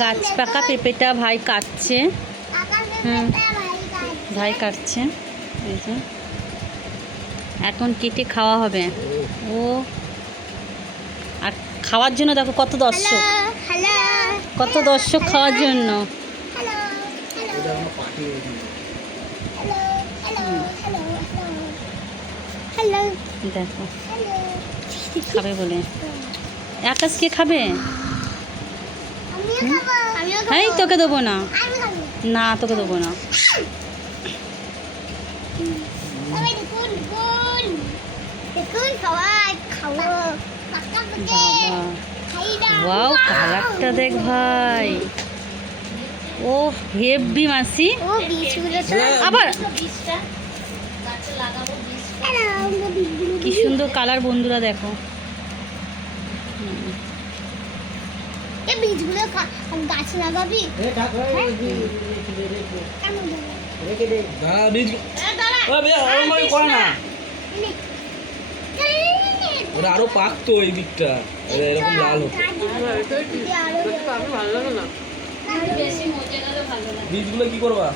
গাছ পাকা পেঁপেটা ভাই কাটছে। ভাই কাটছে, এই যে এখন কেটে খাওয়া হবে। ও আর খাওয়ার জন্য দেখো কত দর্শক, কত দর্শক খাওয়ার জন্য। দেখো খাবে বলে। আকাশ কে খাবে? এই তোকে দেবো না, না তোকে দেবো না। ওয়াও কালারটা দেখ ভাই, ও হেভি মাসি। আবার কি সুন্দর কালার বন্ধুরা দেখো। বীজগুলো গাছ লাগাবি? আরো পাকতো এই দিকটা, এরকম লাল হতো। বীজগুলো কি করবা?